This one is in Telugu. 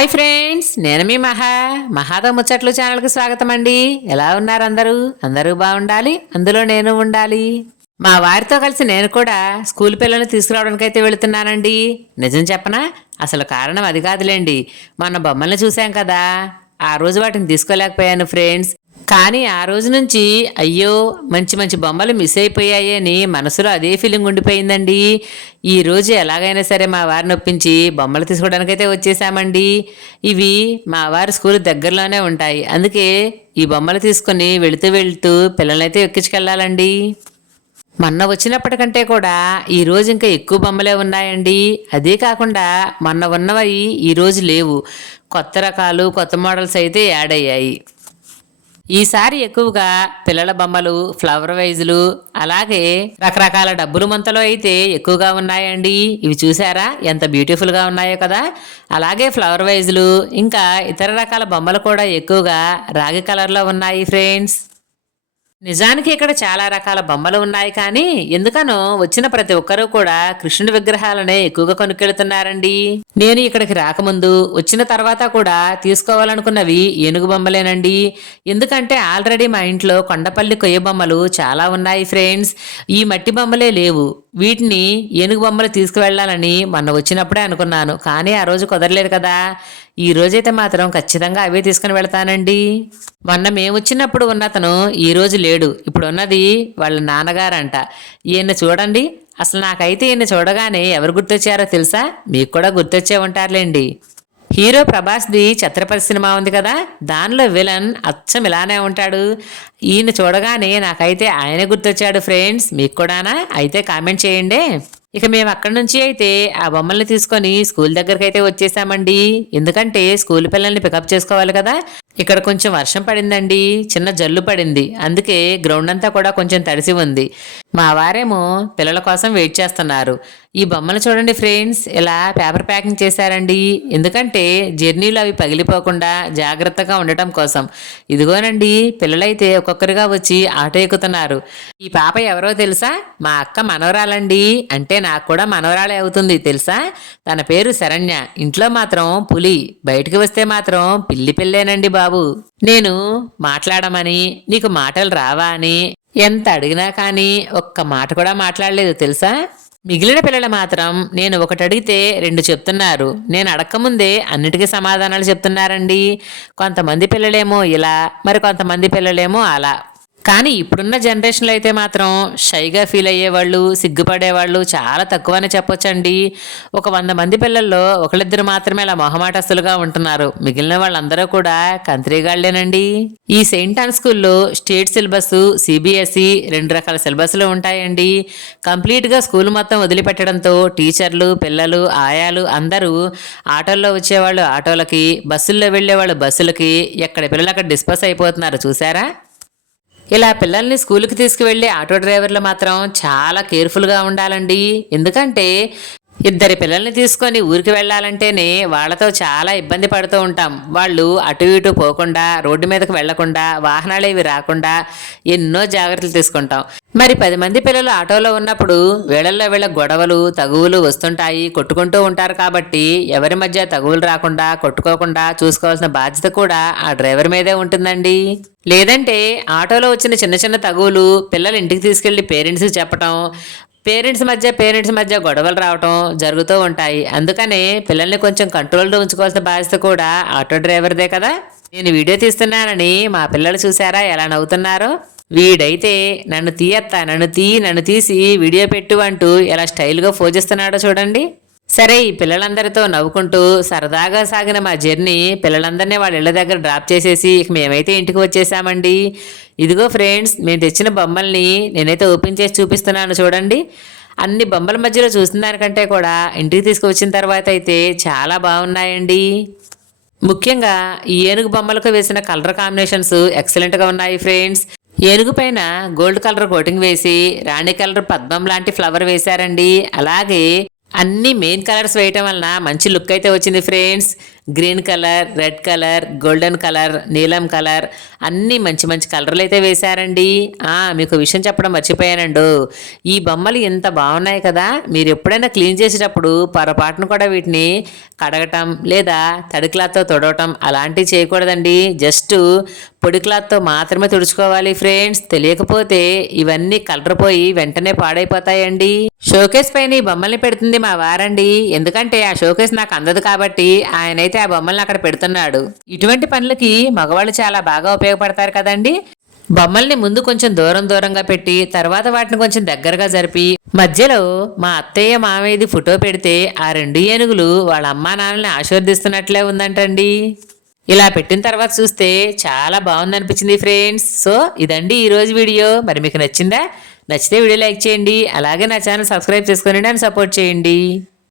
హాయ్ ఫ్రెండ్స్ నేను మీ మహా మహాతో ముచ్చట్లు ఛానల్కి స్వాగతం అండి ఎలా ఉన్నారు అందరూ? అందరూ బాగుండాలి? అందులో నేను ఉండాలి. మా వారితో కలిసి నేను కూడా స్కూల్ పిల్లల్ని తీసుకురావడానికి అయితే వెళుతున్నానండి. నిజం చెప్పనా? అసలు కారణం అది కాదులేండి. మన బొమ్మల్ని చూసాం కదా. ఆ రోజు వాటిని తీసుకోలేకపోయాను ఫ్రెండ్స్. కానీ ఆ రోజు నుంచి అయ్యో మంచి మంచి బొమ్మలు మిస్ అయిపోయాయి అని మనసులో అదే ఫీలింగ్ ఉండిపోయిందండి. ఈ రోజు ఎలాగైనా సరే మా వారిని ఒప్పించి బొమ్మలు తీసుకోవడానికైతే వచ్చేసామండి. ఇవి మా వారి స్కూల్ దగ్గరలోనే ఉంటాయి. అందుకే ఈ బొమ్మలు తీసుకొని వెళుతూ వెళుతూ పిల్లలైతే ఎక్కించుకెళ్ళాలండి. మొన్న వచ్చినప్పటికంటే కూడా ఈ రోజు ఇంకా ఎక్కువ బొమ్మలే ఉన్నాయండి. అదే కాకుండా మొన్న ఉన్నవి ఈ రోజు లేవు. కొత్త రకాలు కొత్త మోడల్స్ అయితే యాడ్ అయ్యాయి. ఈసారి ఎక్కువగా పిల్లల బొమ్మలు ఫ్లవర్ వైజులు అలాగే రకరకాల డబ్బులు మంతలో అయితే ఎక్కువగా ఉన్నాయండి. ఇవి చూసారా? ఎంత బ్యూటిఫుల్గా ఉన్నాయో కదా? అలాగే ఫ్లవర్ వైజులు ఇంకా ఇతర రకాల బొమ్మలు కూడా ఎక్కువగా రాగి కలర్లో ఉన్నాయి ఫ్రెండ్స్ నిజానికి ఇక్కడ చాలా రకాల బొమ్మలు ఉన్నాయి కానీ ఎందుకనో వచ్చిన ప్రతి ఒక్కరూ కూడా కృష్ణుడి విగ్రహాలనే ఎక్కువగా కొనుక్కెళ్తున్నారండి. నేను ఇక్కడికి రాకముందు వచ్చిన తర్వాత కూడా తీసుకోవాలనుకున్నవి ఏనుగు బొమ్మలేనండి. ఎందుకంటే ఆల్రెడీ మా ఇంట్లో కొండపల్లి కొయ్య బొమ్మలు చాలా ఉన్నాయి ఫ్రెండ్స్. ఈ మట్టి బొమ్మలే లేవు. వీటిని ఏనుగు బొమ్మలు తీసుకువెళ్ళాలని మొన్న వచ్చినప్పుడే అనుకున్నాను. కానీ ఆ రోజు కుదరలేదు కదా. ఈ రోజైతే మాత్రం ఖచ్చితంగా అవే తీసుకుని వెళ్తానండి. మొన్న మేము వచ్చినప్పుడు ఉన్నతను ఈరోజు లేడు. ఇప్పుడు ఉన్నది వాళ్ళ నాన్నగారంట. ఈయన చూడండి. అసలు నాకైతే ఈయన చూడగానే ఎవరు గుర్తొచ్చారో తెలుసా? మీకు కూడా గుర్తొచ్చే ఉంటారులేండి. హీరో ప్రభాస్ది ఛత్రపతి సినిమా ఉంది కదా? దానిలో విలన్ అచ్చం ఇలానే ఉంటాడు. ఈయన చూడగానే నాకైతే ఆయన గుర్తొచ్చాడు ఫ్రెండ్స్. మీకు కూడానా? అయితే కామెంట్ చేయండి. ఇక మేము అక్కడి నుంచి అయితే ఆ బొమ్మల్ని తీసుకొని స్కూల్ దగ్గరికి అయితే వచ్చేసామండి. ఎందుకంటే స్కూల్ పిల్లల్ని పికప్ చేసుకోవాలి కదా. ఇక్కడ కొంచెం వర్షం పడిందండి. చిన్న జల్లు పడింది. అందుకే గ్రౌండ్ అంతా కూడా కొంచెం తడిసి ఉంది. మా వారేమో పిల్లల కోసం వెయిట్ చేస్తున్నారు. ఈ బొమ్మలు చూడండి ఫ్రెండ్స్ ఇలా పేపర్ ప్యాకింగ్ చేశారండి. ఎందుకంటే జర్నీలో అవి పగిలిపోకుండా జాగ్రత్తగా ఉండటం కోసం. ఇదిగోనండి పిల్లలైతే ఒక్కొక్కరిగా వచ్చి ఆటో ఎక్కుతున్నారు. ఈ పాప ఎవరో తెలుసా? మా అక్క మనవరాలండి. అంటే నాకు కూడా మనవరాలే అవుతుంది తెలుసా? తన పేరు శరణ్య. ఇంట్లో మాత్రం పులి. బయటికి వస్తే మాత్రం పిల్లి పిల్లేనండి బాబు. నేను మాట్లాడమని నీకు మాటలు రావా అని ఎంత అడిగినా కానీ ఒక్క మాట కూడా మాట్లాడలేదు తెలుసా? మిగిలిన పిల్లలు మాత్రం నేను ఒకటి అడిగితే రెండు చెప్తున్నారు. నేను అడగకముందే అన్నిటికీ సమాధానాలు చెప్తున్నారండి. కొంతమంది పిల్లలేమో ఇలా మరి కొంతమంది పిల్లలేమో అలా. కానీ ఇప్పుడున్న జనరేషన్లో అయితే మాత్రం షైగా ఫీల్ అయ్యేవాళ్ళు సిగ్గుపడేవాళ్ళు చాలా తక్కువనే చెప్పొచ్చండి. ఒక వంద మంది పిల్లల్లో ఒకళ్ళిద్దరు మాత్రమే అలా మొహమాటస్తులుగా ఉంటున్నారు. మిగిలిన వాళ్ళందరూ కూడా కంత్రిగాళ్ళేనండి ఈ సెయింట్ ఆన్ స్కూల్లో స్టేట్ సిలబస్ సిబిఎస్ఈ రెండు రకాల సిలబస్లు ఉంటాయండి. కంప్లీట్గా స్కూల్ మొత్తం వదిలిపెట్టడంతో టీచర్లు పిల్లలు ఆయాలు అందరూ ఆటోల్లో వచ్చేవాళ్ళు ఆటోలకి బస్సుల్లో వెళ్ళేవాళ్ళు బస్సులకి ఎక్కడ పిల్లలు అక్కడ డిస్పస్ అయిపోతున్నారు చూసారా ఇలా పిల్లల్ని స్కూల్కి తీసుకువెళ్ళే ఆటో డ్రైవర్లు మాత్రం చాలా కేర్ఫుల్గా ఉండాలండి. ఎందుకంటే ఇద్దరి పిల్లల్ని తీసుకొని ఊరికి వెళ్ళాలంటేనే వాళ్ళతో చాలా ఇబ్బంది పడుతూ ఉంటాం. వాళ్ళు అటు ఇటు పోకుండా రోడ్డు మీదకి వెళ్ళకుండా వాహనాలు ఇవి రాకుండా ఎన్నో జాగ్రత్తలు తీసుకుంటాం. మరి పది మంది పిల్లలు ఆటోలో ఉన్నప్పుడు వీళ్ళల్లో వీళ్ళ గొడవలు తగువులు వస్తుంటాయి కొట్టుకుంటూ ఉంటారు కాబట్టి ఎవరి మధ్య తగువులు రాకుండా కొట్టుకోకుండా చూసుకోవాల్సిన బాధ్యత కూడా ఆ డ్రైవర్ మీదే ఉంటుందండి. లేదంటే ఆటోలో వచ్చిన చిన్న చిన్న తగువులు పిల్లలు ఇంటికి తీసుకెళ్ళి పేరెంట్స్కి చెప్పటం పేరెంట్స్ మధ్య పేరెంట్స్ మధ్య గొడవలు రావటం జరుగుతూ ఉంటాయి. అందుకనే పిల్లల్ని కొంచెం కంట్రోల్లో ఉంచుకోవాల్సిన బాధ్యత కూడా ఆటో డ్రైవర్దే కదా. నేను వీడియో తీస్తున్నానని మా పిల్లలు చూసారా? ఎలా నవ్వుతున్నారో? వీడైతే నన్ను తీయత్తా నన్ను తీ నన్ను తీసి వీడియో పెట్టు అంటూ ఎలా స్టైల్గా ఫోజిస్తున్నాడో చూడండి. సరే ఈ పిల్లలందరితో నవ్వుకుంటూ సరదాగా సాగిన మా జర్నీ పిల్లలందరినీ వాళ్ళ ఇళ్ళ దగ్గర డ్రాప్ చేసేసి ఇక మేమైతే ఇంటికి వచ్చేసామండి. ఇదిగో ఫ్రెండ్స్ మేము తెచ్చిన బొమ్మల్ని నేనైతే ఓపెన్ చేసి చూపిస్తున్నాను చూడండి. అన్ని బొమ్మల మధ్యలో చూసిన దానికంటే కూడా ఇంటికి తీసుకువచ్చిన తర్వాత అయితే చాలా బాగున్నాయండి. ముఖ్యంగా ఈ ఏనుగు బొమ్మలకు వేసిన కలర్ కాంబినేషన్స్ ఎక్సలెంట్గా ఉన్నాయి ఫ్రెండ్స్. ఏనుగు పైన గోల్డ్ కలర్ కోటింగ్ వేసి రాణి కలర్ పద్మం లాంటి ఫ్లవర్ వేశారండి. అలాగే అన్ని మెయిన్ కలర్స్ వేయటం వలన మంచి లుక్ అయితే వచ్చింది friends. Green colour red colour golden colour నీలం కలర్ అన్నీ మంచి మంచి కలర్లు అయితే వేశారండి. ఆ, మీకు విషయం చెప్పడం మర్చిపోయానండు. ఈ బొమ్మలు ఇంత బాగున్నాయి కదా? మీరు ఎప్పుడైనా క్లీన్ చేసేటప్పుడు పొరపాటును కూడా వీటిని కడగటం లేదా తడి క్లాత్తో తుడవటం అలాంటివి చేయకూడదండి. జస్ట్ పొడి క్లాత్తో మాత్రమే తుడుచుకోవాలి ఫ్రెండ్స్. తెలియకపోతే ఇవన్నీ కలర్ పోయి వెంటనే పాడైపోతాయండి. షోకేస్ పైన ఈ బొమ్మల్ని పెడుతుంది మా వారండి. ఎందుకంటే ఆ షోకేస్ నాకు అందదు కాబట్టి ఆయన అయితే ఆ బొమ్మల్ని అక్కడ పెడుతున్నాడు. ఇటువంటి పనులకి మగవాళ్ళు చాలా బాగా ఉపయోగపడతారు కదండి? బొమ్మల్ని ముందు కొంచెం దూరం దూరంగా పెట్టి తర్వాత వాటిని కొంచెం దగ్గరగా జరిపి మధ్యలో మా అత్తయ్య మామయ్యది ఫోటో పెడితే ఆ రెండు ఏనుగులు వాళ్ళ అమ్మా నాన్నల్ని ఆశీర్దిస్తున్నట్లే ఉందంటండి. ఇలా పెట్టిన తర్వాత చూస్తే చాలా బాగుంది అనిపించింది ఫ్రెండ్స్. సో ఇదండి ఈరోజు వీడియో. మరి మీకు నచ్చిందా? నచ్చితే వీడియో లైక్ చేయండి. అలాగే నా ఛానల్ సబ్స్క్రైబ్ చేసుకుని నన్ను సపోర్ట్ చేయండి.